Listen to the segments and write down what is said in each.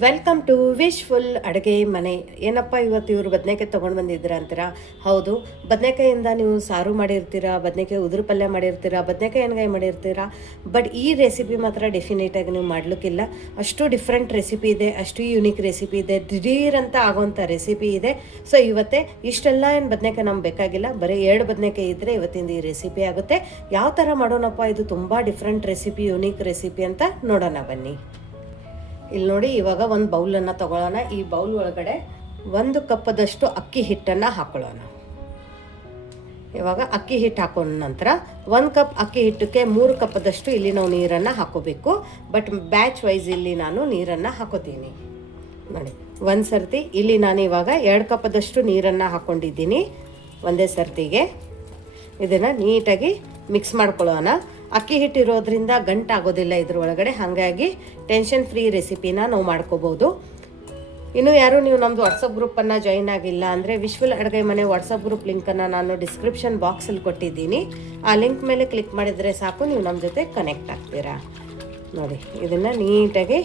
Welcome to wishful ಅಡುಗೆ ಮನೆ. ಏನಪ್ಪ ಇವತ್ತು ಇವರು ಬದನೆಕಾಯಿ ತೊಗೊಂಡು ಬಂದಿದ್ದೀರಾ ಅಂತೀರಾ? ಹೌದು, ಬದನೆಕಾಯಿಂದ ನೀವು ಸಾರು ಮಾಡಿರ್ತೀರಾ, ಬದನೆಕಾಯಿ ಉದುರು ಪಲ್ಯ ಮಾಡಿರ್ತೀರಾ, ಬದನೆಕಾಯಿ ಎಣ್ಗಾಯಿ ಮಾಡಿರ್ತೀರಾ. ಬಟ್ ಈ ರೆಸಿಪಿ ಮಾತ್ರ ಡೆಫಿನೇಟಾಗಿ ನೀವು ಮಾಡಲಿಕ್ಕಿಲ್ಲ. ಅಷ್ಟು ಡಿಫ್ರೆಂಟ್ ರೆಸಿಪಿ ಇದೆ, ಅಷ್ಟು ಯುನೀಕ್ ರೆಸಿಪಿ ಇದೆ, ದಿಢೀರಂತ ಆಗೋವಂಥ ರೆಸಿಪಿ ಇದೆ. ಸೊ ಇವತ್ತೇ ಇಷ್ಟೆಲ್ಲ ಏನು ಬದನೆಕಾಯಿ ನಮ್ಗೆ ಬೇಕಾಗಿಲ್ಲ, ಬರೀ 2 ಬದನೆಕಾಯಿ ಇದ್ದರೆ ಇವತ್ತಿಂದ ಈ ರೆಸಿಪಿ ಆಗುತ್ತೆ. ಯಾವ ಥರ ಮಾಡೋಣಪ್ಪ, ಇದು ತುಂಬ ಡಿಫ್ರೆಂಟ್ ರೆಸಿಪಿ, ಯುನೀಕ್ ರೆಸಿಪಿ ಅಂತ ನೋಡೋಣ ಬನ್ನಿ. ಇಲ್ಲಿ ನೋಡಿ, ಇವಾಗ ಒಂದು ಬೌಲನ್ನು ತಗೊಳ್ಳೋಣ. ಈ ಬೌಲ್ ಒಳಗಡೆ 1 ಕಪ್ಪದಷ್ಟು ಅಕ್ಕಿ ಹಿಟ್ಟನ್ನು ಹಾಕೊಳ್ಳೋಣ. ಇವಾಗ ಅಕ್ಕಿ ಹಿಟ್ಟು ಹಾಕೊಂಡ ನಂತರ 1 ಕಪ್ ಅಕ್ಕಿ ಹಿಟ್ಟಕ್ಕೆ 3 ಕಪ್ಪದಷ್ಟು ಇಲ್ಲಿ ನಾವು ನೀರನ್ನು ಹಾಕೋಬೇಕು. ಬಟ್ ಬ್ಯಾಚ್ ವೈಸ್ ಇಲ್ಲಿ ನಾನು ನೀರನ್ನು ಹಾಕೋತೀನಿ. ನೋಡಿ, ಒಂದು ಸರ್ತಿ ಇಲ್ಲಿ ನಾನು ಇವಾಗ 2 ಕಪ್ಪದಷ್ಟು ನೀರನ್ನು ಹಾಕ್ಕೊಂಡಿದ್ದೀನಿ. ಒಂದೇ ಸರ್ತಿಗೆ ಇದನ್ನು ನೀಟಾಗಿ ಮಿಕ್ಸ್ ಮಾಡ್ಕೊಳ್ಳೋಣ. ಅಕ್ಕಿ ಹಿಟ್ಟಿರೋದ್ರಿಂದ ಗಂಟಾಗೋದಿಲ್ಲ ಇದ್ರೊಳಗಡೆ, ಹಾಗಾಗಿ ಟೆನ್ಷನ್ ಫ್ರೀ ರೆಸಿಪಿನ ನಾವು ಮಾಡ್ಕೋಬೋದು. ಇನ್ನು ಯಾರು ನೀವು ನಮ್ಮದು ವಾಟ್ಸಪ್ ಗ್ರೂಪನ್ನು ಜಾಯಿನ್ ಆಗಿಲ್ಲ ಅಂದರೆ ವಿಶ್ವಲ್ ಅಡುಗೆ ಮನೆ ವಾಟ್ಸಪ್ ಗ್ರೂಪ್ ಲಿಂಕನ್ನು ನಾನು ಡಿಸ್ಕ್ರಿಪ್ಷನ್ ಬಾಕ್ಸಲ್ಲಿ ಕೊಟ್ಟಿದ್ದೀನಿ. ಆ ಲಿಂಕ್ ಮೇಲೆ ಕ್ಲಿಕ್ ಮಾಡಿದರೆ ಸಾಕು, ನೀವು ನಮ್ಮ ಜೊತೆ ಕನೆಕ್ಟ್ ಆಗ್ತೀರಾ. ನೋಡಿ, ಇದನ್ನು ನೀಟಾಗಿ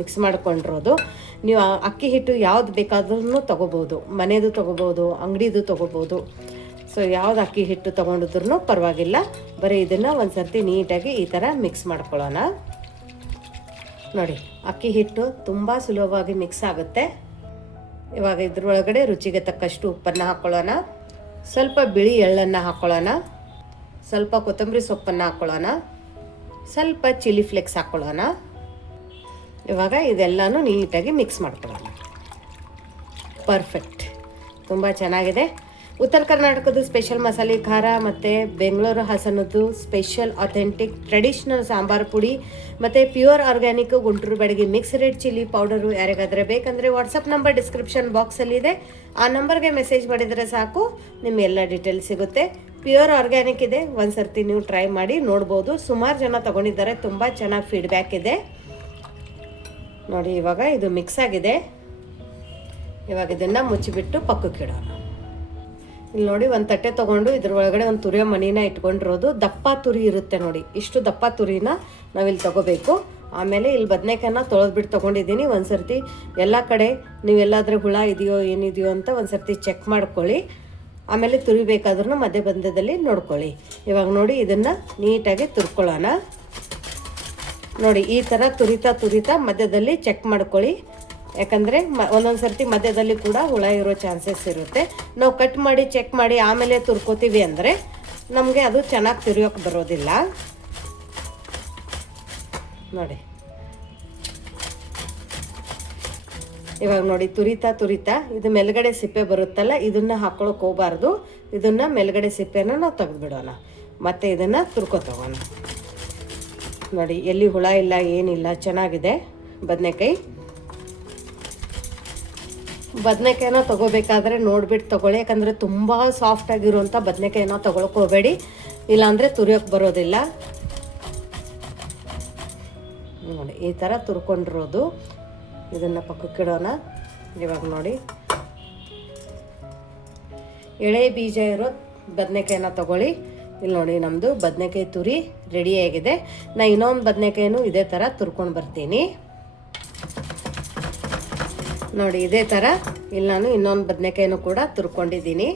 ಮಿಕ್ಸ್ ಮಾಡ್ಕೊಂಡಿರೋದು. ನೀವು ಅಕ್ಕಿ ಹಿಟ್ಟು ಯಾವ್ದು ಬೇಕಾದ್ರೂ ತೊಗೋಬೋದು, ಮನೆಯದು ತೊಗೋಬೋದು, ಅಂಗಡಿದು ತೊಗೋಬೋದು. ಸೊ ಯಾವ್ದು ಅಕ್ಕಿ ಹಿಟ್ಟು ತೊಗೊಂಡಿದ್ರೂ ಪರವಾಗಿಲ್ಲ. ಬರೀ ಇದನ್ನು ಒಂದು ಸರ್ತಿ ನೀಟಾಗಿ ಈ ಥರ ಮಿಕ್ಸ್ ಮಾಡ್ಕೊಳ್ಳೋಣ. ನೋಡಿ, ಅಕ್ಕಿ ಹಿಟ್ಟು ತುಂಬ ಸುಲಭವಾಗಿ ಮಿಕ್ಸ್ ಆಗುತ್ತೆ. ಇವಾಗ ಇದ್ರೊಳಗಡೆ ರುಚಿಗೆ ತಕ್ಕಷ್ಟು ಉಪ್ಪನ್ನು ಹಾಕ್ಕೊಳ್ಳೋಣ, ಸ್ವಲ್ಪ ಬಿಳಿ ಎಳ್ಳನ್ನು ಹಾಕ್ಕೊಳ್ಳೋಣ, ಸ್ವಲ್ಪ ಕೊತ್ತಂಬರಿ ಸೊಪ್ಪನ್ನು ಹಾಕ್ಕೊಳ್ಳೋಣ, ಸ್ವಲ್ಪ ಚಿಲ್ಲಿ ಫ್ಲೇಕ್ಸ್ ಹಾಕ್ಕೊಳ್ಳೋಣ. ಇವಾಗ ಇದೆಲ್ಲನೂ ನೀಟಾಗಿ ಮಿಕ್ಸ್ ಮಾಡ್ಕೊಳ್ಳೋಣ. ಪರ್ಫೆಕ್ಟ್, ತುಂಬ ಚೆನ್ನಾಗಿದೆ. ಉತ್ತರ ಕರ್ನಾಟಕದ ಸ್ಪೆಷಲ್ ಮಸಾಲೆ ಖಾರ ಮತ್ತು ಬೆಂಗಳೂರು ಹಾಸನದ್ದು ಸ್ಪೆಷಲ್ ಅಥೆಂಟಿಕ್ ಟ್ರೆಡಿಷ್ನಲ್ ಸಾಂಬಾರು ಪುಡಿ ಮತ್ತು ಪ್ಯೂರ್ ಆರ್ಗ್ಯಾನಿಕ್ ಗುಂಟೂರು ಬೆಳಗ್ಗೆ ಮಿಕ್ಸ್ ರೆಡ್ ಚಿಲ್ಲಿ ಪೌಡರು ಯಾರಿಗಾದರೆ ಬೇಕಂದರೆ ವಾಟ್ಸಪ್ ನಂಬರ್ ಡಿಸ್ಕ್ರಿಪ್ಷನ್ ಬಾಕ್ಸಲ್ಲಿದೆ. ಆ ನಂಬರ್ಗೆ ಮೆಸೇಜ್ ಮಾಡಿದರೆ ಸಾಕು, ನಿಮ್ಮ ಎಲ್ಲ ಡೀಟೇಲ್ಸ್ ಸಿಗುತ್ತೆ. ಪ್ಯೂರ್ ಆರ್ಗ್ಯಾನಿಕ್ ಇದೆ, ಒಂದು ಸರ್ತಿ ನೀವು ಟ್ರೈ ಮಾಡಿ ನೋಡ್ಬೋದು. ಸುಮಾರು ಜನ ತೊಗೊಂಡಿದ್ದಾರೆ, ತುಂಬ ಚೆನ್ನಾಗಿ ಫೀಡ್ಬ್ಯಾಕ್ ಇದೆ. ನೋಡಿ, ಇವಾಗ ಇದು ಮಿಕ್ಸ್ ಆಗಿದೆ. ಇವಾಗ ಇದನ್ನು ಮುಚ್ಚಿಬಿಟ್ಟು ಪಕ್ಕಕ್ಕೆ ಇಡೋಣ. ಇಲ್ಲಿ ನೋಡಿ, ಒಂದು ತಟ್ಟೆ ತೊಗೊಂಡು ಇದ್ರೊಳಗಡೆ ಒಂದು ತುರಿಯೋ ಮಣಿನ ಇಟ್ಕೊಂಡಿರೋದು. ದಪ್ಪ ತುರಿ ಇರುತ್ತೆ ನೋಡಿ, ಇಷ್ಟು ದಪ್ಪ ತುರಿನ ನಾವಿಲ್ಲಿ ತೊಗೋಬೇಕು. ಆಮೇಲೆ ಇಲ್ಲಿ ಬದನೆಕಾಯನ್ನ ತೊಳೆದ್ಬಿಟ್ಟು ತೊಗೊಂಡಿದ್ದೀನಿ. ಒಂದು ಸರ್ತಿ ಎಲ್ಲ ಕಡೆ ನೀವೆಲ್ಲಾದರೂ ಹುಳ ಇದೆಯೋ ಏನಿದೆಯೋ ಅಂತ ಒಂದು ಸರ್ತಿ ಚೆಕ್ ಮಾಡ್ಕೊಳ್ಳಿ. ಆಮೇಲೆ ತುರಿ ಬೇಕಾದ್ರೂ ಮಧ್ಯ ಮಧ್ಯದಲ್ಲಿ ನೋಡ್ಕೊಳ್ಳಿ. ಇವಾಗ ನೋಡಿ, ಇದನ್ನು ನೀಟಾಗಿ ತುರ್ಕೊಳ್ಳೋಣ. ನೋಡಿ, ಈ ಥರ ತುರಿತಾ ಮಧ್ಯದಲ್ಲಿ ಚೆಕ್ ಮಾಡ್ಕೊಳ್ಳಿ. ಯಾಕಂದರೆ ಒಂದೊಂದು ಸರ್ತಿ ಮಧ್ಯದಲ್ಲಿ ಕೂಡ ಹುಳ ಇರೋ ಚಾನ್ಸಸ್ ಇರುತ್ತೆ. ನಾವು ಕಟ್ ಮಾಡಿ ಚೆಕ್ ಮಾಡಿ ಆಮೇಲೆ ತುರ್ಕೋತೀವಿ ಅಂದರೆ ನಮಗೆ ಅದು ಚೆನ್ನಾಗಿ ತುರಿಯೋಕೆ ಬರೋದಿಲ್ಲ. ನೋಡಿ, ಇವಾಗ ನೋಡಿ, ತುರಿತಾ ಇದು ಮೇಲ್ಗಡೆ ಸಿಪ್ಪೆ ಬರುತ್ತಲ್ಲ, ಇದನ್ನು ಹಾಕ್ಕೊಳಕ್ಕೆ ಹೋಗಬಾರ್ದು. ಇದನ್ನು ಮೇಲ್ಗಡೆ ಸಿಪ್ಪೆನ ನಾವು ತೆಗೆದುಬಿಡೋಣ. ಮತ್ತು ಇದನ್ನು ತುರ್ಕೋತಗೋಣ. ನೋಡಿ, ಎಲ್ಲಿ ಹುಳ ಇಲ್ಲ, ಏನಿಲ್ಲ, ಚೆನ್ನಾಗಿದೆ ಬದನೆಕಾಯಿನ ತೊಗೋಬೇಕಾದ್ರೆ ನೋಡ್ಬಿಟ್ಟು ತೊಗೊಳ್ಳಿ. ಯಾಕಂದರೆ ತುಂಬ ಸಾಫ್ಟಾಗಿರುವಂಥ ಬದನೆಕಾಯಿನ ತೊಗೊಳಕ್ಕೆ ಹೋಗಬೇಡಿ, ಇಲ್ಲಾಂದರೆ ತುರಿಯೋಕ್ಕೆ ಬರೋದಿಲ್ಲ. ನೋಡಿ, ಈ ಥರ ತುರ್ಕೊಂಡಿರೋದು. ಇದನ್ನು ಪಕ್ಕಕ್ಕಿಡೋಣ. ಇವಾಗ ನೋಡಿ, ಎಳೆ ಬೀಜ ಇರೋ ಬದನೆಕಾಯಿನ ತೊಗೊಳ್ಳಿ. ಇಲ್ಲಿ ನೋಡಿ, ನಮ್ಮದು ಬದನೆಕಾಯಿ ತುರಿ ರೆಡಿಯಾಗಿದೆ. ನಾನು ಇನ್ನೊಂದು ಬದನೆಕಾಯಿನೂ ಇದೇ ಥರ ತುರ್ಕೊಂಡು ಬರ್ತೀನಿ. ನೋಡಿ, ಇದೇ ಥರ ಇಲ್ಲಿ ನಾನು ಇನ್ನೊಂದು ಬದನೆಕಾಯಿನೂ ಕೂಡ ತುರ್ಕೊಂಡಿದ್ದೀನಿ.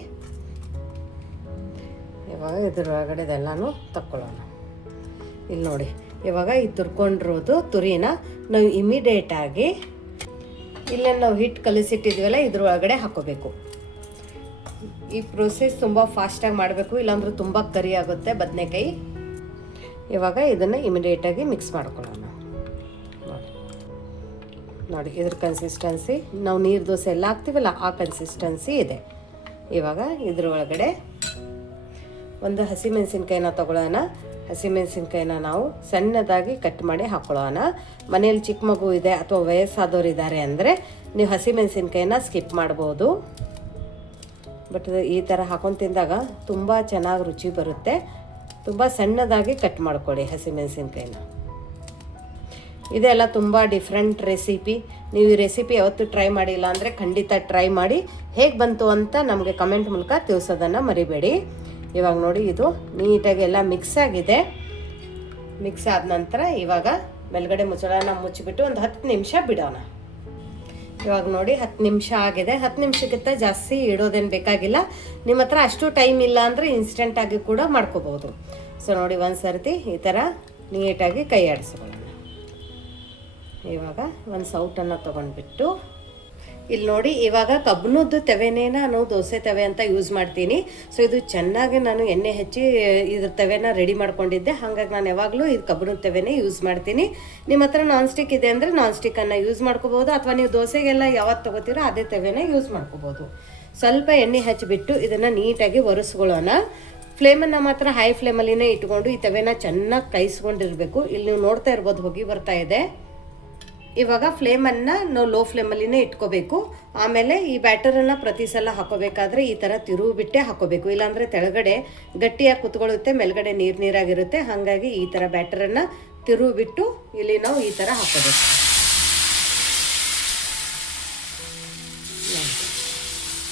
ಇವಾಗ ಇದ್ರೊಳಗಡೆ ಇದೆಲ್ಲನೂ ತಕ್ಕೊಳ್ಳೋಣ. ಇಲ್ಲಿ ನೋಡಿ, ಇವಾಗ ಈ ತುರ್ಕೊಂಡಿರೋದು ತುರಿನ ನಾವು ಇಮಿಡಿಯೇಟಾಗಿ ಇಲ್ಲೇ ನಾವು ಹಿಟ್ಟು ಕಲಿಸಿಟ್ಟಿದ್ವಲ್ಲ ಇದ್ರೊಳಗಡೆ ಹಾಕೋಬೇಕು. ಈ ಪ್ರೊಸೆಸ್ ತುಂಬ ಫಾಸ್ಟಾಗಿ ಮಾಡಬೇಕು, ಇಲ್ಲಾಂದ್ರೆ ತುಂಬ ಕರಿ ಆಗುತ್ತೆ ಬದನೆಕಾಯಿ. ಇವಾಗ ಇದನ್ನು ಇಮಿಡಿಯೇಟಾಗಿ ಮಿಕ್ಸ್ ಮಾಡ್ಕೊಳ್ಳೋಣ. ನೋಡಿ, ಇದ್ರ ಕನ್ಸಿಸ್ಟೆನ್ಸಿ ನಾವು ನೀರು ದೋಸೆ ಎಲ್ಲ ಹಾಕ್ತೀವಲ್ಲ ಆ ಕನ್ಸಿಸ್ಟೆನ್ಸಿ ಇದೆ. ಇವಾಗ ಇದ್ರೊಳಗಡೆ ಒಂದು ಹಸಿಮೆಣಸಿನ್ಕಾಯಿನ ತೊಗೊಳ್ಳೋಣ. ಹಸಿಮೆಣಸಿನ್ಕಾಯಿನ ನಾವು ಸಣ್ಣದಾಗಿ ಕಟ್ ಮಾಡಿ ಹಾಕ್ಕೊಳ್ಳೋಣ. ಮನೇಲಿ ಚಿಕ್ಕ ಮಗು ಇದೆ ಅಥವಾ ವಯಸ್ಸಾದವ್ರು ಇದ್ದಾರೆ ಅಂದರೆ ನೀವು ಹಸಿಮೆಣಸಿನ್ಕಾಯಿನ ಸ್ಕಿಪ್ ಮಾಡ್ಬೋದು. ಬಟ್ ಈ ಥರ ಹಾಕೊಂಡು ತಿಂದಾಗ ತುಂಬ ಚೆನ್ನಾಗಿ ರುಚಿ ಬರುತ್ತೆ. ತುಂಬ ಸಣ್ಣದಾಗಿ ಕಟ್ ಮಾಡ್ಕೊಳ್ಳಿ ಹಸಿಮೆಣಸಿನ್ಕಾಯಿನ. ಇದೆಲ್ಲ ತುಂಬ ಡಿಫ್ರೆಂಟ್ ರೆಸಿಪಿ. ನೀವು ಈ ರೆಸಿಪಿ ಯಾವತ್ತೂ ಟ್ರೈ ಮಾಡಿಲ್ಲ ಅಂದರೆ ಖಂಡಿತ ಟ್ರೈ ಮಾಡಿ. ಹೇಗೆ ಬಂತು ಅಂತ ನಮಗೆ ಕಮೆಂಟ್ ಮೂಲಕ ತಿಳಿಸೋದನ್ನು ಮರಿಬೇಡಿ. ಇವಾಗ ನೋಡಿ, ಇದು ನೀಟಾಗಿ ಎಲ್ಲ ಮಿಕ್ಸ್ ಆಗಿದೆ. ಮಿಕ್ಸ್ ಆದ ನಂತರ ಇವಾಗ ಮೇಲ್ಗಡೆ ಮುಚ್ಚಳನ ಮುಚ್ಚಿಬಿಟ್ಟು ಒಂದು 10 ನಿಮಿಷ ಬಿಡೋಣ. ಇವಾಗ ನೋಡಿ 10 ನಿಮಿಷ ಆಗಿದೆ. 10 ನಿಮಿಷಕ್ಕಿಂತ ಜಾಸ್ತಿ ಇಡೋದೇನು ಬೇಕಾಗಿಲ್ಲ. ನಿಮ್ಮ ಹತ್ರ ಅಷ್ಟು ಟೈಮ್ ಇಲ್ಲ ಅಂದರೆ ಇನ್ಸ್ಟೆಂಟಾಗಿ ಕೂಡ ಮಾಡ್ಕೋಬೋದು. ಸೊ ನೋಡಿ ಒಂದು ಸರ್ತಿ ಈ ಥರ ನೀಟಾಗಿ ಕೈ ಆಡಿಸ್ಕೊಳ್ಳೋಣ. ಇವಾಗ ಒಂದು ಸೌಟನ್ನು ತೊಗೊಂಡ್ಬಿಟ್ಟು ಇಲ್ಲಿ ನೋಡಿ, ಇವಾಗ ಕಬ್ಬಿಣದ್ದು ತವೆನೇ ನಾನು ದೋಸೆ ತವೆ ಅಂತ ಯೂಸ್ ಮಾಡ್ತೀನಿ. ಸೊ ಇದು ಚೆನ್ನಾಗಿ ನಾನು ಎಣ್ಣೆ ಹಚ್ಚಿ ಇದ್ರ ತವೆನ ರೆಡಿ ಮಾಡ್ಕೊಂಡಿದ್ದೆ. ಹಾಗಾಗಿ ನಾನು ಯಾವಾಗಲೂ ಇದು ಕಬ್ಬಿಣದ ತವೆನೇ ಯೂಸ್ ಮಾಡ್ತೀನಿ. ನಿಮ್ಮ ಹತ್ರ ನಾನ್ ಸ್ಟಿಕ್ ಇದೆ ಅಂದರೆ ನಾನ್ ಸ್ಟಿಕ್ಕನ್ನು ಯೂಸ್ ಮಾಡ್ಕೋಬೋದು, ಅಥವಾ ನೀವು ದೋಸೆಗೆಲ್ಲ ಯಾವತ್ತು ತೊಗೋತೀರೋ ಅದೇ ತವೆನೇ ಯೂಸ್ ಮಾಡ್ಕೋಬೋದು. ಸ್ವಲ್ಪ ಎಣ್ಣೆ ಹಚ್ಚಿಬಿಟ್ಟು ಇದನ್ನು ನೀಟಾಗಿ ಒರೆಸ್ಕೊಳ್ಳೋಣ. ಫ್ಲೇಮನ್ನು ಮಾತ್ರ ಹೈ ಫ್ಲೇಮಲ್ಲಿನೇ ಇಟ್ಕೊಂಡು ಈ ತವೆನ ಚೆನ್ನಾಗಿ ಕಾಯಿಸ್ಕೊಂಡಿರಬೇಕು. ಇಲ್ಲಿ ನೀವು ನೋಡ್ತಾ ಇರ್ಬೋದು ಹೊಗೆ ಬರ್ತಾ ಇದೆ. ಇವಾಗ ಫ್ಲೇಮನ್ನು ನಾವು ಲೋ ಫ್ಲೇಮಲ್ಲಿನೇ ಇಟ್ಕೋಬೇಕು. ಆಮೇಲೆ ಈ ಬ್ಯಾಟರನ್ನು ಪ್ರತಿ ಸಲ ಹಾಕೋಬೇಕಾದ್ರೆ ಈ ಥರ ತಿರುವು ಬಿಟ್ಟೆ ಹಾಕೋಬೇಕು, ಇಲ್ಲಾಂದರೆ ತೆಳಗಡೆ ಗಟ್ಟಿಯಾಗಿ ಕುತ್ಕೊಳ್ಳುತ್ತೆ, ಮೇಲ್ಗಡೆ ನೀರಾಗಿರುತ್ತೆ. ಹಾಗಾಗಿ ಈ ಥರ ಬ್ಯಾಟರನ್ನು ತಿರುವು ಬಿಟ್ಟು ಇಲ್ಲಿ ನಾವು ಈ ಥರ ಹಾಕೋಬೇಕು.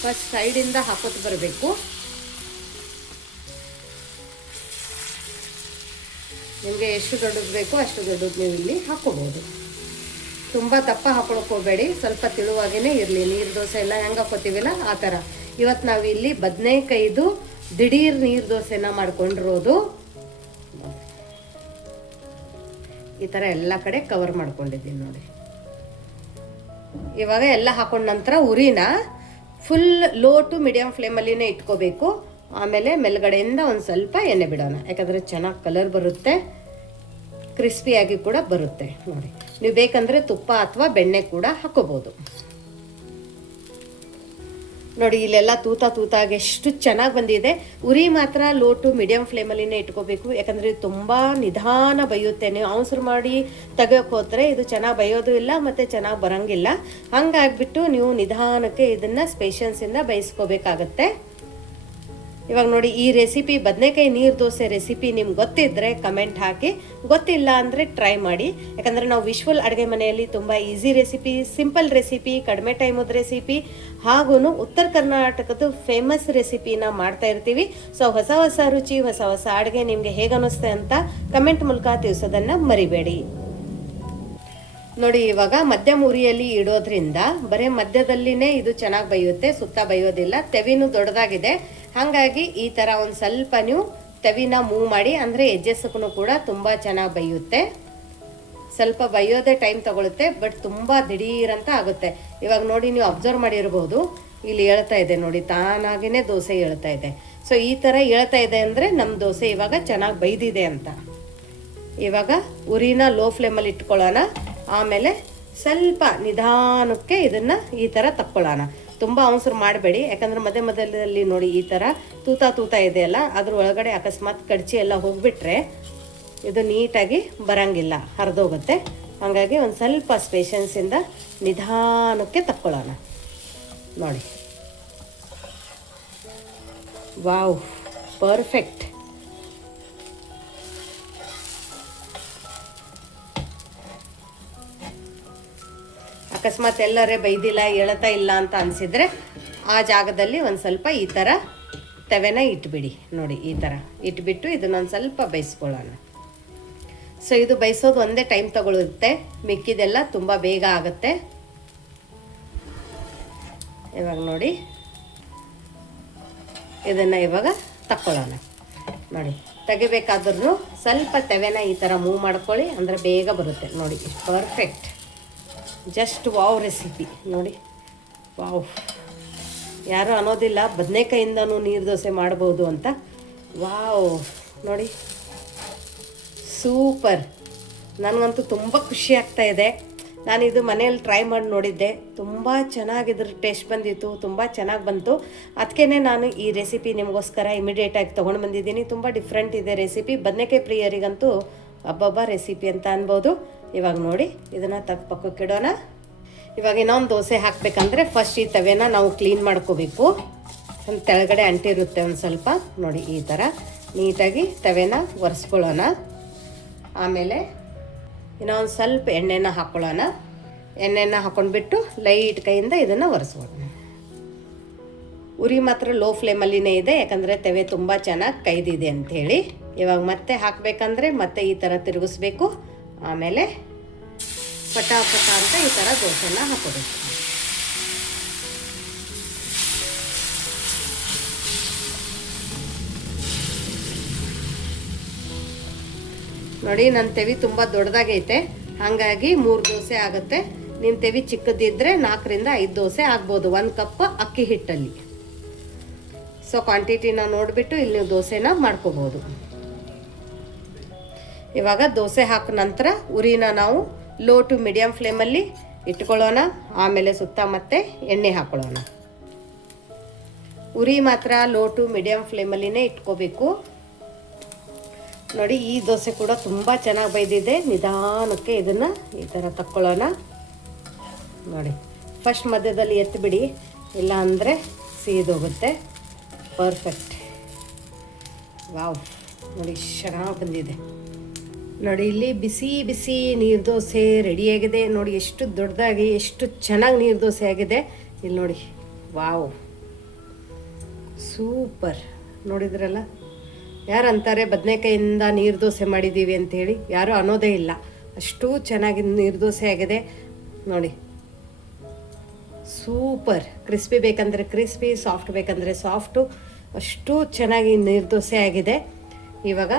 ಫಸ್ಟ್ ಸೈಡಿಂದ ಹಾಕೋದು ಬರಬೇಕು. ನಿಮಗೆ ಎಷ್ಟು ದೊಡ್ಡದು ಬೇಕೋ ಅಷ್ಟು ದೊಡ್ಡದು ನೀವು ಇಲ್ಲಿ ಹಾಕೋಬೋದು. ತುಂಬ ದಪ್ಪ ಹಾಕೊಳಕ್ಕೆ ಹೋಗಬೇಡಿ, ಸ್ವಲ್ಪ ತಿಳುವಾಗೇ ಇರಲಿ. ನೀರು ದೋಸೆ ಎಲ್ಲ ಹೆಂಗೆ ಹಾಕೋತೀವಿಲ್ಲ ಆ ಥರ. ಇವತ್ತು ನಾವು ಇಲ್ಲಿ ಬದನೆಕಾಯಿದು ದಿಢೀರ್ ನೀರು ದೋಸೆನ ಮಾಡ್ಕೊಂಡಿರೋದು. ಈ ಥರ ಎಲ್ಲ ಕಡೆ ಕವರ್ ಮಾಡ್ಕೊಂಡಿದ್ದೀನಿ ನೋಡಿ. ಇವಾಗ ಎಲ್ಲ ಹಾಕೊಂಡ ನಂತರ ಉರಿನ ಫುಲ್ ಲೋ ಟು ಮೀಡಿಯಮ್ ಫ್ಲೇಮಲ್ಲಿನೇ ಇಟ್ಕೋಬೇಕು. ಆಮೇಲೆ ಮೇಲ್ಗಡೆಯಿಂದ ಒಂದು ಸ್ವಲ್ಪ ಎಣ್ಣೆ ಬಿಡೋಣ, ಯಾಕಂದರೆ ಚೆನ್ನಾಗಿ ಕಲರ್ ಬರುತ್ತೆ, ಕ್ರಿಸ್ಪಿಯಾಗಿ ಕೂಡ ಬರುತ್ತೆ ನೋಡಿ. ನೀವು ಬೇಕಂದರೆ ತುಪ್ಪ ಅಥವಾ ಬೆಣ್ಣೆ ಕೂಡ ಹಾಕೋಬೋದು. ನೋಡಿ ಇಲ್ಲೆಲ್ಲ ತೂತಾಗಿ ಎಷ್ಟು ಚೆನ್ನಾಗಿ ಬಂದಿದೆ. ಉರಿ ಮಾತ್ರ ಲೋ ಟು ಮೀಡಿಯಮ್ ಫ್ಲೇಮಲ್ಲಿನೇ ಇಟ್ಕೋಬೇಕು, ಯಾಕಂದರೆ ಇದು ತುಂಬ ನಿಧಾನ ಬೇಯುತ್ತೆ. ನೀವು ಅವಸರ ಮಾಡಿ ತೆಗೆಯೋಕೆ ಹೋದರೆ ಇದು ಚೆನ್ನಾಗಿ ಬೇಯೋದು ಇಲ್ಲ ಮತ್ತು ಚೆನ್ನಾಗಿ ಬರೋಂಗಿಲ್ಲ. ಹಂಗಾಗ್ಬಿಟ್ಟು ನೀವು ನಿಧಾನಕ್ಕೆ ಇದನ್ನು ಪೇಷನ್ಸಿಂದ ಬೇಯಿಸ್ಕೋಬೇಕಾಗತ್ತೆ. ಇವಾಗ ನೋಡಿ, ಈ ರೆಸಿಪಿ ಬದನೆಕಾಯಿ ನೀರು ದೋಸೆ ರೆಸಿಪಿ ನಿಮ್ಗೆ ಗೊತ್ತಿದ್ದರೆ ಕಮೆಂಟ್ ಹಾಕಿ, ಗೊತ್ತಿಲ್ಲ ಅಂದರೆ ಟ್ರೈ ಮಾಡಿ. ಯಾಕಂದರೆ ನಾವು ವಿಶ್ವಲ್ ಅಡುಗೆ ಮನೆಯಲ್ಲಿ ತುಂಬ ಈಸಿ ರೆಸಿಪಿ, ಸಿಂಪಲ್ ರೆಸಿಪಿ, ಕಡಿಮೆ ಟೈಮದ ರೆಸಿಪಿ ಹಾಗೂ ಉತ್ತರ ಕರ್ನಾಟಕದ ಫೇಮಸ್ ರೆಸಿಪಿನ ಮಾಡ್ತಾ ಇರ್ತೀವಿ. ಸೊ ಹೊಸ ರುಚಿ, ಹೊಸ ಅಡುಗೆ ನಿಮಗೆ ಹೇಗೆ ಅನ್ನಿಸ್ತೆ ಅಂತ ಕಮೆಂಟ್ ಮೂಲಕ ತಿಳಿಸೋದನ್ನು ಮರಿಬೇಡಿ. ನೋಡಿ ಇವಾಗ ಮಧ್ಯಮ ಉರಿಯಲ್ಲಿ ಇಡೋದ್ರಿಂದ ಬರೀ ಮಧ್ಯದಲ್ಲಿನೇ ಇದು ಚೆನ್ನಾಗಿ ಬೇಯುತ್ತೆ, ಸುತ್ತ ಬೇಯೋದಿಲ್ಲ. ತೆವಿನೂ ದೊಡ್ಡದಾಗಿದೆ, ಹಾಗಾಗಿ ಈ ಥರ ಒಂದು ಸ್ವಲ್ಪ ನೀವು ತೆವಿನ ಮೂವ್ ಮಾಡಿ, ಅಂದರೆ ಎಜ್ಜೆಸಕ್ಕೂ ಕೂಡ ತುಂಬ ಚೆನ್ನಾಗಿ ಬೇಯುತ್ತೆ. ಸ್ವಲ್ಪ ಬೇಯೋದೇ ಟೈಮ್ ತಗೊಳುತ್ತೆ, ಬಟ್ ತುಂಬ ದಿಢೀರಂತ ಆಗುತ್ತೆ. ಇವಾಗ ನೋಡಿ, ನೀವು ಅಬ್ಸರ್ವ್ ಮಾಡಿರ್ಬೋದು, ಇಲ್ಲಿ ಹೇಳ್ತಾ ಇದೆ ನೋಡಿ, ತಾನಾಗಿನೇ ದೋಸೆ ಹೇಳ್ತಾ ಇದೆ. ಸೊ ಈ ಥರ ಹೇಳ್ತಾ ಇದೆ ಅಂದರೆ ನಮ್ಮ ದೋಸೆ ಇವಾಗ ಚೆನ್ನಾಗಿ ಬೇಯ್ದಿದೆ ಅಂತ. ಇವಾಗ ಉರಿನ ಲೋ ಫ್ಲೇಮಲ್ಲಿ ಇಟ್ಕೊಳ್ಳೋಣ. ಆಮೇಲೆ ಸ್ವಲ್ಪ ನಿಧಾನಕ್ಕೆ ಇದನ್ನು ಈ ಥರ ತಕ್ಕೊಳ್ಳೋಣ. ತುಂಬ ಅವಸರ ಮಾಡಬೇಡಿ, ಯಾಕಂದರೆ ಮಧ್ಯದಲ್ಲಿ ನೋಡಿ ಈ ಥರ ತೂತಾ ಇದೆಯಲ್ಲ, ಅದ್ರ ಒಳಗಡೆ ಅಕಸ್ಮಾತ್ ಕಡ್ಚಿ ಎಲ್ಲ ಹೋಗಿಬಿಟ್ರೆ ಇದು ನೀಟಾಗಿ ಬರೋಂಗಿಲ್ಲ, ಹರಿದೋಗುತ್ತೆ. ಹಾಗಾಗಿ ಒಂದು ಸ್ವಲ್ಪ ಪೇಷನ್ಸಿಂದ ನಿಧಾನಕ್ಕೆ ತಕ್ಕೊಳ್ಳೋಣ ನೋಡಿ. Wow, perfect. ಅಕಸ್ಮಾತ್ ಎಲ್ಲರೇ ಬೈದಿಲ್ಲ, ಎಳತಾ ಇಲ್ಲ ಅಂತ ಅನಿಸಿದರೆ ಆ ಜಾಗದಲ್ಲಿ ಒಂದು ಸ್ವಲ್ಪ ಈ ಥರ ತವೆನ ಇಟ್ಬಿಡಿ ನೋಡಿ. ಈ ಥರ ಇಟ್ಬಿಟ್ಟು ಇದನ್ನೊಂದು ಸ್ವಲ್ಪ ಬೇಯಿಸ್ಕೊಳ್ಳೋಣ. ಸೊ ಇದು ಬೇಯಿಸೋದು ಒಂದೇ ಟೈಮ್ ತಗೊಳುತ್ತೆ, ಮಿಕ್ಕಿದೆಲ್ಲ ತುಂಬ ಬೇಗ ಆಗುತ್ತೆ. ಇವಾಗ ನೋಡಿ, ಇದನ್ನು ಇವಾಗ ತಕ್ಕೊಳ್ಳೋಣ ನೋಡಿ. ತೆಗಿಬೇಕಾದ್ರೂ ಸ್ವಲ್ಪ ತವೆನ ಈ ಥರ ಮೂವ್ ಮಾಡ್ಕೊಳ್ಳಿ, ಅಂದರೆ ಬೇಗ ಬರುತ್ತೆ ನೋಡಿ. ಪರ್ಫೆಕ್ಟ್, ಜಸ್ಟ್ ವಾವ್ ರೆಸಿಪಿ ನೋಡಿ. ವಾವ್, ಯಾರೂ ಅನ್ನೋದಿಲ್ಲ ಬದನೆಕಾಯಿಂದನೂ ನೀರು ದೋಸೆ ಮಾಡ್ಬೋದು ಅಂತ. ವಾವ್ ನೋಡಿ, ಸೂಪರ್. ನನಗಂತೂ ತುಂಬ ಖುಷಿ ಆಗ್ತಾ ಇದೆ. ನಾನಿದು ಮನೆಯಲ್ಲಿ ಟ್ರೈ ಮಾಡಿ ನೋಡಿದ್ದೆ, ತುಂಬ ಚೆನ್ನಾಗಿದ್ರ ಟೇಸ್ಟ್ ಬಂದಿತ್ತು, ತುಂಬ ಚೆನ್ನಾಗಿ ಬಂತು. ಅದಕ್ಕೇ ನಾನು ಈ ರೆಸಿಪಿ ನಿಮಗೋಸ್ಕರ ಇಮಿಡಿಯೇಟಾಗಿ ತೊಗೊಂಡು ಬಂದಿದ್ದೀನಿ. ತುಂಬ ಡಿಫ್ರೆಂಟ್ ಇದೆ ರೆಸಿಪಿ, ಬದನೆಕಾಯಿ ಪ್ರಿಯರಿಗಂತೂ ಹಬ್ಬ ರೆಸಿಪಿ ಅಂತ ಅನ್ಬೋದು. ಇವಾಗ ನೋಡಿ, ಇದನ್ನು ಪಕ್ಕಕ್ಕೆ ಇಡೋಣ. ಇವಾಗ ಇನ್ನೊಂದು ದೋಸೆ ಹಾಕಬೇಕಂದ್ರೆ ಫಸ್ಟ್ ಈ ತವೆನ ನಾವು ಕ್ಲೀನ್ ಮಾಡ್ಕೋಬೇಕು. ಒಂದು ತೆಳಗಡೆ ಅಂಟಿರುತ್ತೆ ಒಂದು ಸ್ವಲ್ಪ ನೋಡಿ. ಈ ಥರ ನೀಟಾಗಿ ತವೆನ ಒರೆಸ್ಕೊಳ್ಳೋಣ. ಆಮೇಲೆ ಇನ್ನೊಂದು ಸ್ವಲ್ಪ ಎಣ್ಣೆನ ಹಾಕ್ಕೊಳ್ಳೋಣ. ಎಣ್ಣೆನ ಹಾಕ್ಕೊಂಡ್ಬಿಟ್ಟು ಲೈಟ್ ಕೈಯಿಂದ ಇದನ್ನು ಒರೆಸ್ಕೊಳ್ಳೋಣ. ಉರಿ ಮಾತ್ರ ಲೋ ಫ್ಲೇಮಲ್ಲಿನೇ ಇದೆ, ಯಾಕಂದರೆ ತವೆ ತುಂಬ ಚೆನ್ನಾಗಿ ಕೈದಿದೆ ಅಂಥೇಳಿ. ಇವಾಗ ಮತ್ತೆ ಹಾಕಬೇಕಂದ್ರೆ ಮತ್ತೆ ಈ ಥರ ತಿರುಗಿಸ್ಬೇಕು. ಆಮೇಲೆ ಪಟ ಅಂತ ಈ ಥರ ದೋಸೆನ ಹಾಕೋಬೇಕು. ನೋಡಿ ನನ್ನ ತೆವಿ ತುಂಬ ದೊಡ್ಡದಾಗೈತೆ, ಹಾಗಾಗಿ 3 ದೋಸೆ ಆಗುತ್ತೆ. ನಿಮ್ಮ ತೆವಿ ಚಿಕ್ಕದಿದ್ದರೆ 4ರಿಂದ 5 ದೋಸೆ ಆಗ್ಬೋದು 1 ಕಪ್ ಅಕ್ಕಿ ಹಿಟ್ಟಲ್ಲಿ. ಸೊ ಕ್ವಾಂಟಿಟಿನ ನೋಡಿಬಿಟ್ಟು ಇಲ್ಲಿ ನೀವು ದೋಸೆನ ಮಾಡ್ಕೋಬೋದು. ಇವಾಗ ದೋಸೆ ಹಾಕಿದ ನಂತರ ಉರಿನ ನಾವು ಲೋ ಟು ಮೀಡಿಯಮ್ ಫ್ಲೇಮಲ್ಲಿ ಇಟ್ಕೊಳ್ಳೋಣ. ಆಮೇಲೆ ಸುತ್ತ ಮತ್ತೆ ಎಣ್ಣೆ ಹಾಕೊಳ್ಳೋಣ. ಉರಿ ಮಾತ್ರ ಲೋ ಟು ಮೀಡಿಯಮ್ ಫ್ಲೇಮಲ್ಲಿನೇ ಇಟ್ಕೋಬೇಕು. ನೋಡಿ ಈ ದೋಸೆ ಕೂಡ ತುಂಬ ಚೆನ್ನಾಗಿ ಬೈದಿದೆ. ನಿಧಾನಕ್ಕೆ ಇದನ್ನು ಈ ಥರ ತಕ್ಕೊಳ್ಳೋಣ. ನೋಡಿ ಫಸ್ಟ್ ಮಧ್ಯದಲ್ಲಿ ಎತ್ತಿಬಿಡಿ, ಇಲ್ಲ ಅಂದರೆ ಸೀದೋಗುತ್ತೆ. ಪರ್ಫೆಕ್ಟ್. ವಾವ್, ನೋಡಿ ಚೆನ್ನಾಗಿ ಬಂದಿದೆ. ನೋಡಿ ಇಲ್ಲಿ ಬಿಸಿ ಬಿಸಿ ನೀರು ದೋಸೆ ರೆಡಿಯಾಗಿದೆ. ನೋಡಿ ಎಷ್ಟು ದೊಡ್ಡದಾಗಿ ಎಷ್ಟು ಚೆನ್ನಾಗಿ ನೀರು ದೋಸೆ ಆಗಿದೆ. ಇಲ್ಲಿ ನೋಡಿ, ವಾವ್ ಸೂಪರ್. ನೋಡಿದ್ರಲ್ಲ, ಯಾರು ಅಂತಾರೆ ಬದನೆಕಾಯಿಂದ ನೀರು ದೋಸೆ ಮಾಡಿದ್ದೀವಿ ಅಂಥೇಳಿ? ಯಾರೂ ಅನ್ನೋದೇ ಇಲ್ಲ. ಅಷ್ಟು ಚೆನ್ನಾಗಿ ನೀರು ದೋಸೆ ಆಗಿದೆ ನೋಡಿ. ಸೂಪರ್. ಕ್ರಿಸ್ಪಿ ಬೇಕಂದರೆ ಕ್ರಿಸ್ಪಿ, ಸಾಫ್ಟ್ ಬೇಕಂದರೆ ಸಾಫ್ಟು, ಅಷ್ಟು ಚೆನ್ನಾಗಿ ನೀರು ದೋಸೆ ಆಗಿದೆ. ಇವಾಗ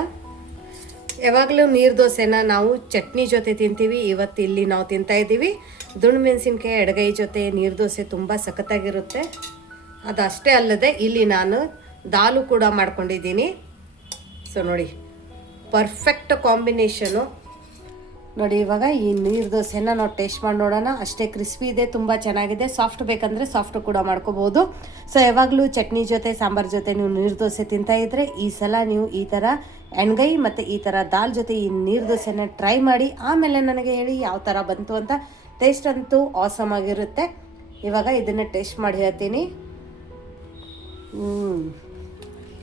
ಯಾವಾಗಲೂ ನೀರು ದೋಸೆನ ನಾವು ಚಟ್ನಿ ಜೊತೆ ತಿಂತೀವಿ. ಇವತ್ತು ಇಲ್ಲಿ ನಾವು ತಿಂತಾಯಿದ್ದೀವಿ ದುಂಡು ಮೆಣಸಿನ್ಕಾಯಿ ಎಡಗೈ ಜೊತೆ ನೀರು ದೋಸೆ. ತುಂಬ ಸಖತ್ತಾಗಿರುತ್ತೆ. ಅದಷ್ಟೇ ಅಲ್ಲದೆ ಇಲ್ಲಿ ನಾನು ದಾಲು ಕೂಡ ಮಾಡ್ಕೊಂಡಿದ್ದೀನಿ. ಸೊ ನೋಡಿ, ಪರ್ಫೆಕ್ಟ್ ಕಾಂಬಿನೇಷನು. ನೋಡಿ ಇವಾಗ ಈ ನೀರು ದೋಸೆನ ನಾವು ಟೇಸ್ಟ್ ಮಾಡಿ ನೋಡೋಣ. ಅಷ್ಟೇ ಕ್ರಿಸ್ಪಿ ಇದೆ, ತುಂಬ ಚೆನ್ನಾಗಿದೆ. ಸಾಫ್ಟ್ ಬೇಕಂದರೆ ಸಾಫ್ಟ್ ಕೂಡ ಮಾಡ್ಕೋಬೋದು. ಸೊ ಯಾವಾಗಲೂ ಚಟ್ನಿ ಜೊತೆ ಸಾಂಬಾರು ಜೊತೆ ನೀವು ನೀರು ದೋಸೆ ತಿಂತಾಯಿದ್ರೆ ಈ ಸಲ ನೀವು ಈ ಥರ ಎಣ್ಗಾಯಿ ಮತ್ತು ಈ ಥರ ದಾಲ್ ಜೊತೆ ಈ ನೀರು ದೋಸೆನ ಟ್ರೈ ಮಾಡಿ. ಆಮೇಲೆ ನನಗೆ ಹೇಳಿ ಯಾವ ಥರ ಬಂತು ಅಂತ. ಟೇಸ್ಟ್ ಅಂತೂ ಆಸಮ್ ಆಗಿರುತ್ತೆ. ಇವಾಗ ಇದನ್ನು ಟೇಸ್ಟ್ ಮಾಡಿ ಹೇಳ್ತೀನಿ.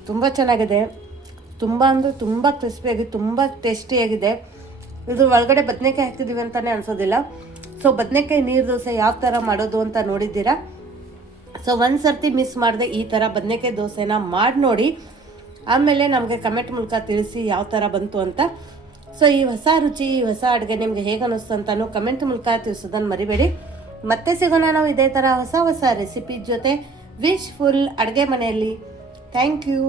ತುಂಬ ಚೆನ್ನಾಗಿದೆ. ತುಂಬ ಅಂದರೆ ತುಂಬ ಕ್ರಿಸ್ಪಿಯಾಗಿ ತುಂಬ ಟೇಸ್ಟಿಯಾಗಿದೆ. ಇದು ಒಳಗಡೆ ಬದನೆಕಾಯಿ ಹಾಕಿದ್ದೀವಿ ಅಂತಲೇ ಅನಿಸೋದಿಲ್ಲ. ಸೊ ಬದನೆಕಾಯಿ ನೀರು ದೋಸೆ ಯಾವ ಥರ ಮಾಡೋದು ಅಂತ ನೋಡಿದ್ದೀರಾ. ಸೊ ಒಂದು ಸರ್ತಿ ಮಿಸ್ ಮಾಡಿದೆ ಈ ಥರ ಬದನೆಕಾಯಿ ದೋಸೆನ ಮಾಡಿ ನೋಡಿ. ಆಮೇಲೆ ನಮಗೆ ಕಮೆಂಟ್ ಮೂಲಕ ತಿಳಿಸಿ ಯಾವ ಥರ ಬಂತು ಅಂತ. ಸೊ ಈ ಹೊಸ ರುಚಿ, ಈ ಹೊಸ ಅಡುಗೆ ನಿಮಗೆ ಹೇಗೆ ಅನ್ನಿಸ್ತು ಅಂತಲೂ ಕಮೆಂಟ್ ಮೂಲಕ ತಿಳಿಸೋದನ್ನು ಮರಿಬೇಡಿ. ಮತ್ತೆ ಸಿಗೋಣ ನಾವು ಇದೇ ಥರ ಹೊಸ ಹೊಸ ರೆಸಿಪಿ ಜೊತೆ ವಿಶ್ ಫುಲ್ ಅಡುಗೆ ಮನೆಯಲ್ಲಿ. Thank you.